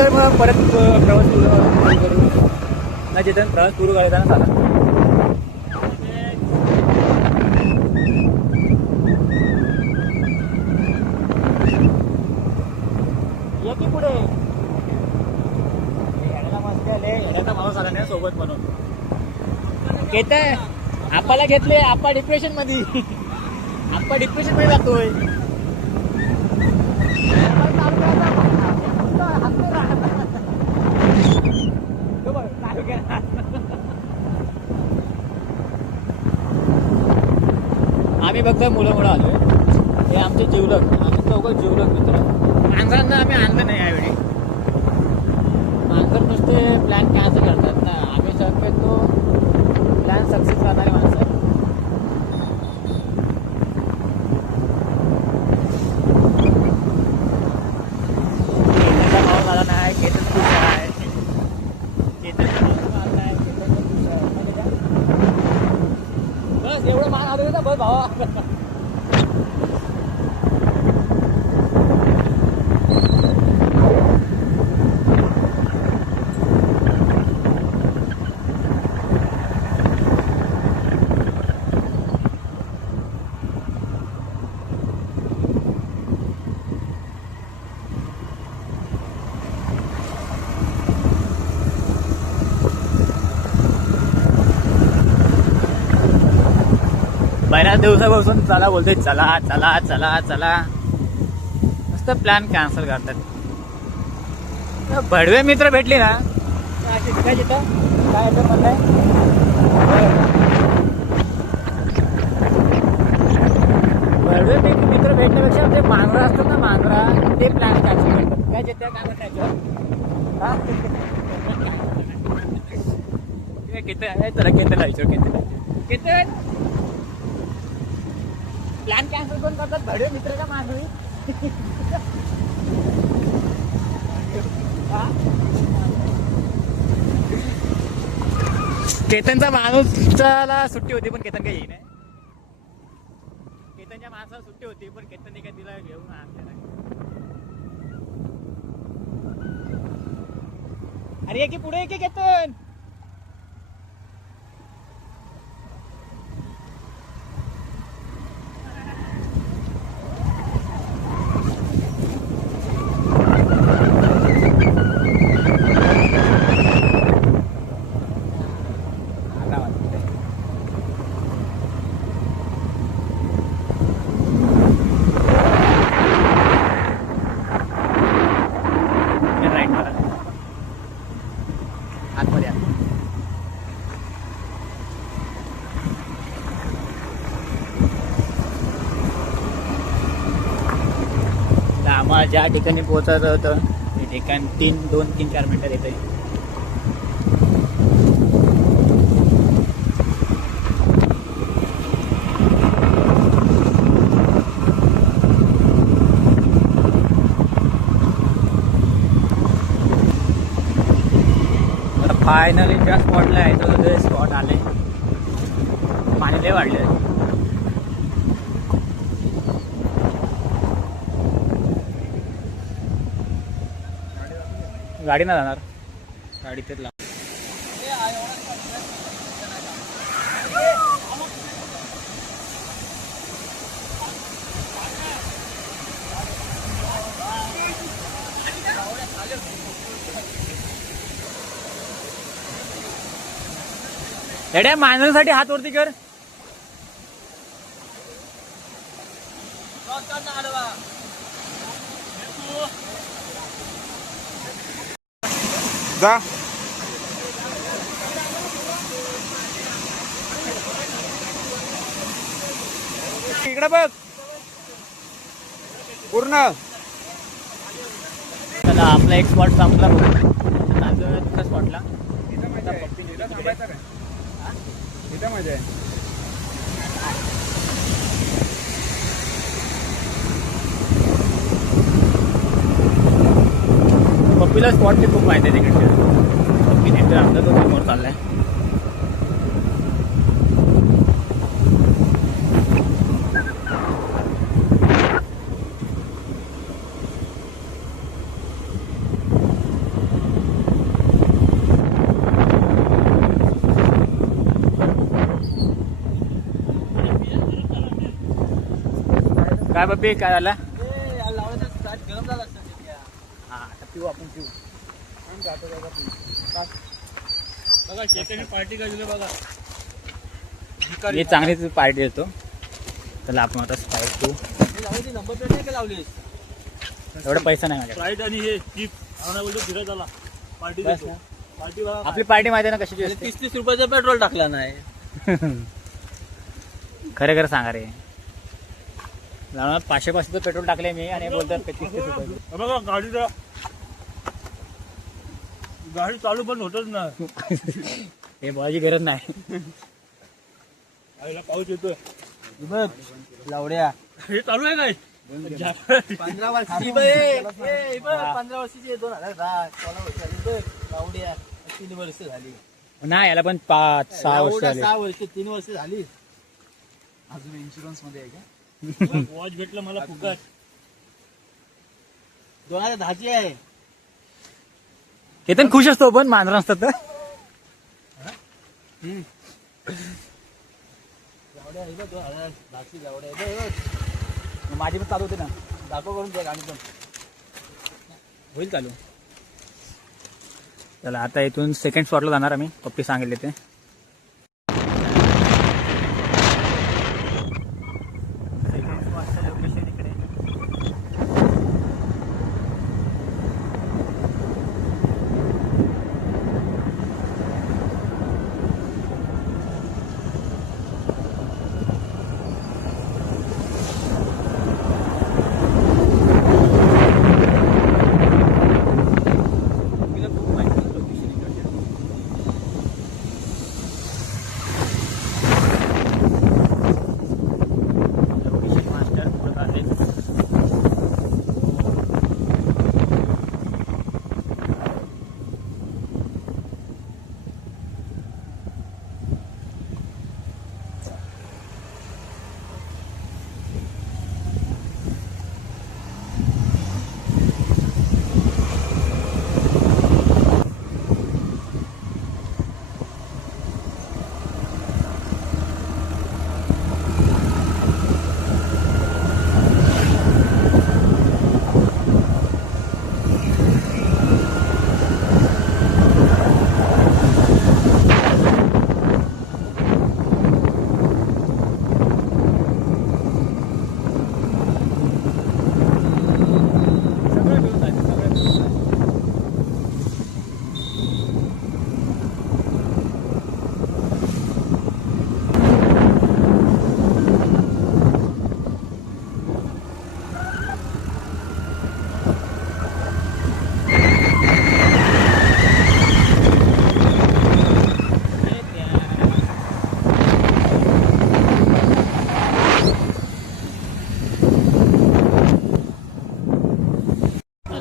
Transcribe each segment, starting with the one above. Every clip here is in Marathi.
नंतर मग परत प्रवास सुरू करू ना. चेतन प्रवास सुरू करताना झाला. ये की पुढे येण्याला मस्त आले. येण्याचा माणूस आला नाही सोबत म्हणून. घेत आपल्याला घेतले. आपा डिप्रेशन मध्ये जातोय. आम्ही फक्त मुलं आलोय. हे आमचे जीवलग. आम्ही चौघं जीवलग मित्र. मांजरांना आम्ही आणलं नाही यावेळी. मांजर नुसते प्लॅन कॅन्सल करतात ना. आम्ही शक्यतो प्लॅन सक्सेस करणारे माणसं. केतनचा भाव झाला नाही. केतन खुश आहे. केतनचा भाव झाला नाही. केतन खुश आहे. बस एवढं मान आलं ना. बस भावा. बऱ्याच दिवसापासून चला बोलते. चला चला चला चला मस्त प्लॅन कॅन्सल करतात. भडवे मित्र भेटले ना. काय येतं काय येतं म्हणताय. भडवे मित्र भेटण्यापेक्षा आमचे मांजरा असतात ना. मांजरा ते प्लॅन कॅन्सल करतात. काय येतं काय म्हणताय. चला केतनला विचार. केतन प्लॅन कॅन्सल कोण करतात. भडवे मित्र का मांजरी. केतनचा माणूसला सुट्टी होती पण केतन काही येई नाही. केतनच्या माणसाला सुट्टी होती पण केतनने काय तिला घेऊन आणलं नाही. अरे की पुढे की केतन. आम्हाला ज्या ठिकाणी पोहोचायचं होतं ते ठिकाण 2-3-4 मिनिटात येतं. फायनली ज्या स्पॉटला यायचं ते स्पॉट आले. पाणी लय वाढले. गाडी ना जाणार. गाडी तेच लाव. एड्या माणसासाठी हात वरती कर. जा इकडे बघ पूर्ण. चला आपला एक स्पॉट संपला. दुसऱ्या स्पॉटला इथं मजा आहे. पप्पीला स्पॉटची खूप माहिती आहे तिकडचे. पप्पी तिथे आमचा तो समोर चाललाय. काय बाबी काय झाला? गरम झाला हा आता पिऊ आपण पिऊ. बघा शेताने पार्टी काय दिलं बघा. ही चांगलीच पार्टी येतो. चला आपण आता स्प्राईट पिऊ. नंबर प्लेट नाही का लावलीस? एवढा पैसा नाही माझ्याकडे. स्प्राईट आणि हे चिप आम्हाला बोलतो फिरत आला पार्टी बस देतो. ना. पार्टी बघा आपली पार्टी माहिती आहे ना कशाची असते. 30 रुपयाचा पेट्रोल टाकला नाही. खरं खरं सांगा रे. 500 पेट्रोल टाकले मी आणि बोलतात 30 रुपये. हे बघा गाडी चालू पण होतच ना. हे बोलायची गरज नाही. आईला पाऊस येतोय. बघ लावड्या हे चालू आहे काय? 15 वर्षाची 15 वर्षाची 2010 16 वर्षाची बघ लावड्या 3 वर्ष झाली. नाही याला पण 5-6 वर्ष झाली. 6 वर्ष 3 वर्ष झाली. अजून इन्शुरन्स मध्ये आहे का? वॉच भेटलं मला फुकट. 2010 ची आहे. केतन खुश असतो पण मांजर असतात तर. लावड्या आहे बघ 2010 ची लावड्या आहे बघ. माझी पण चालू होते ना. दाखव करून द्या गाडी पण. होईल चालू. चला आता इथून सेकंड स्पॉटला जाणार आम्ही. पप्पी सांगितले ते. सेकंड स्पॉटचं लोकेशन इकडे.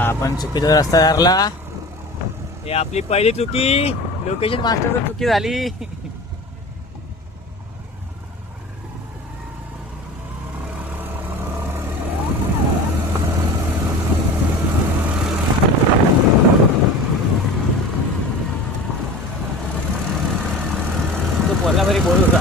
आपण चुकीचा रस्ता धरला. हे आपली पहिली चुकी. लोकेशन मास्टरची चुकी झाली. तो पोरगा बरी बोलू होता.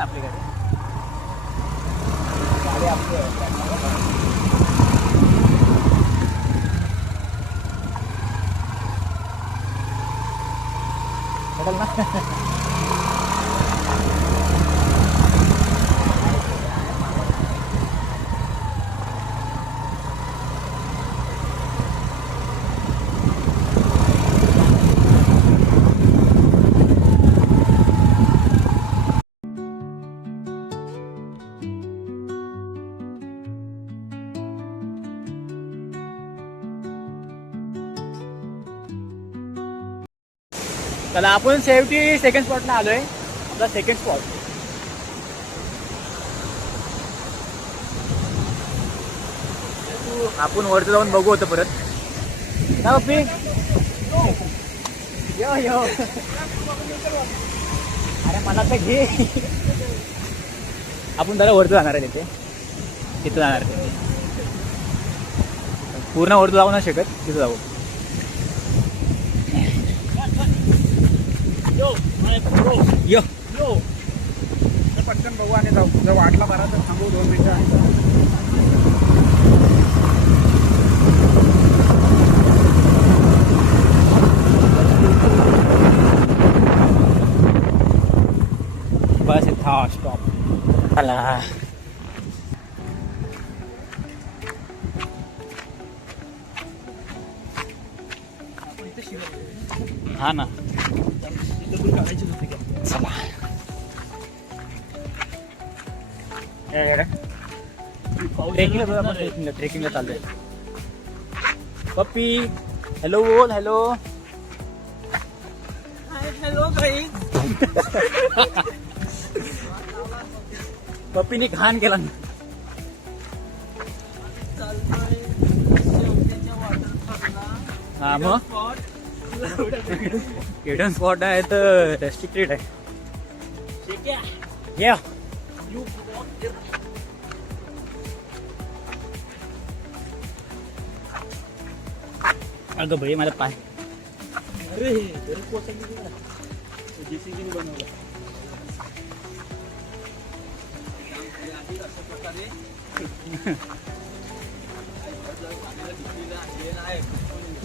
आपली गाडी आपली ना. चला आपण शेवटी सेकंड स्पॉटला आलोय. आपला सेकंड स्पॉट. आपण वरती जाऊन बघू होतं परत ना पप्पी. यो यो अरे मला तर घे. आपण जरा वरती जाणार आहे तिथे जाणार आहे. पूर्ण वरती जाऊ नाही शकत. तिथं जाऊ. यो पटकन बघू आणि जाऊ. जर वाटला बरा तर थांबू 2 मिनिटं. बस इथं स्टॉप. चला हा ना. चला ट्रेकिंगला चाललोय. पप्पी हॅलो बोल. Hello hello guys. पप्पीने घाण केला. हा मग हिडन स्पॉट आहे तर रेस्ट्रिक्टेड आहे. या अगं भाई मला पाय. अरे जेसीबीने बनवलं.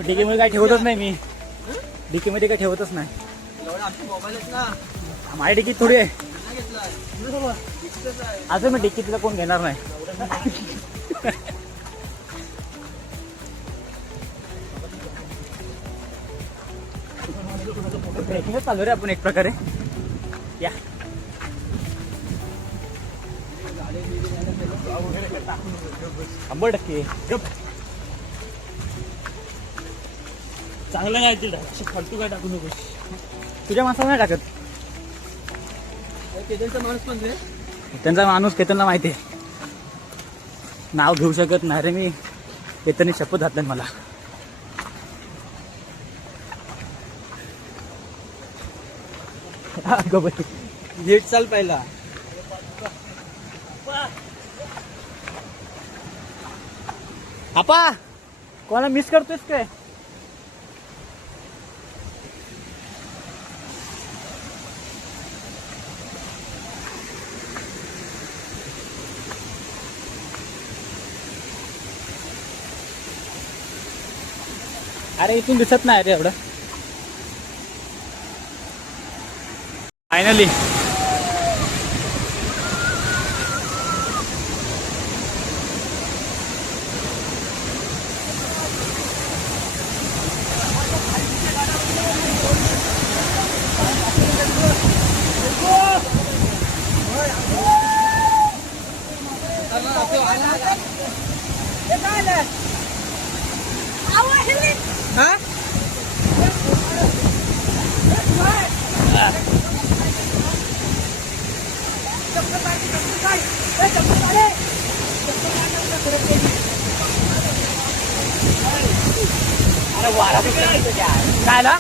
डीके मध्ये काय ठेवतच नाही मी. डीके मध्ये काय ठेवतच नाही. आमचे मोबाईल आहेत ना. माझ्या डिकीत थोडी आहे. नाही घेतला. अजून मी डिकीतला कोण घेणार नाही. ट्रेकिंगच चालू रे आपण एक प्रकारे. या 100%. चांगलं नाही ते फालतू काय टाकू नको. तुझ्या माणसाला नाही टाकत. केतनचा माणूस पण रे. त्यांचा माणूस केतनला माहिती आहे. नाव घेऊ शकत नाही रे मी. केतनने शपथ घातलं मला. लेट चाल पहिला. आपा कोणाला मिस करतोयस काय? अरे इथून दिसत नाही रे एवढं. फायनली काय ना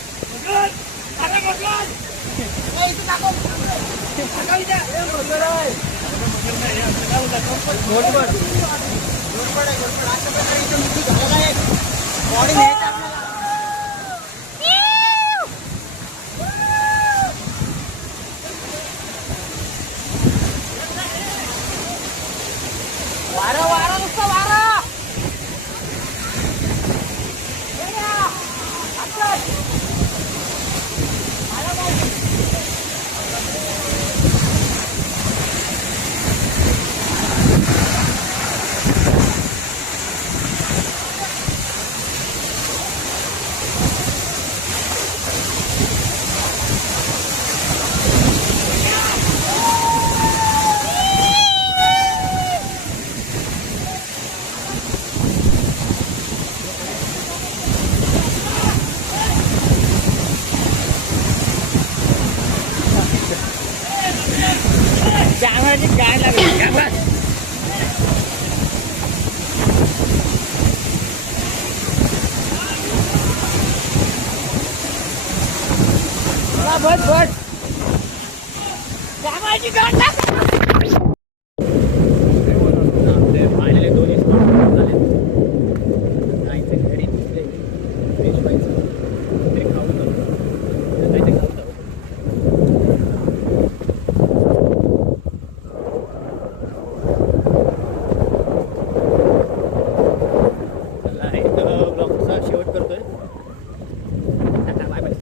वारा वारा नुसतं वारा. काय लागेल काय बस बस बस कामाची गाठ फायनली 2 स्पॉट झाले जायचं घरी फ्रेश व्हायचं